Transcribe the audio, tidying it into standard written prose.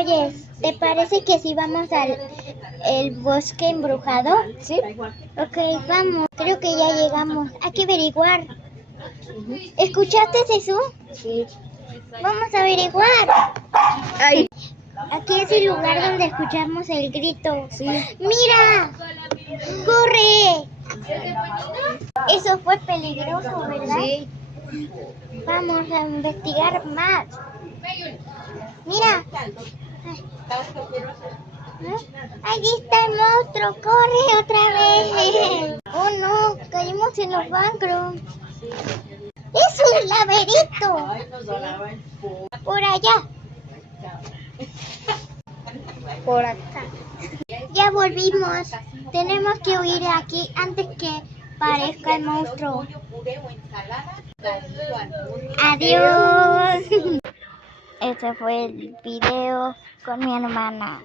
Oye, ¿te parece que si vamos al el bosque embrujado? ¿Sí? Ok, vamos. Creo que ya llegamos. Hay que averiguar. ¿Escuchaste eso? Sí. Vamos a averiguar. Ay, Aquí es el lugar donde escuchamos el grito. sí. ¡Mira! ¡Corre! Eso fue peligroso, ¿verdad? Sí. Vamos a investigar más. Mira. Ahí está el monstruo. ¡Corre otra vez! ¡Oh no! Caímos en los bancos. ¡Es un laberinto! Por allá. Por acá. Ya volvimos. Tenemos que huir de aquí antes que parezca el monstruo. Adiós. Ese fue el video con mi hermana.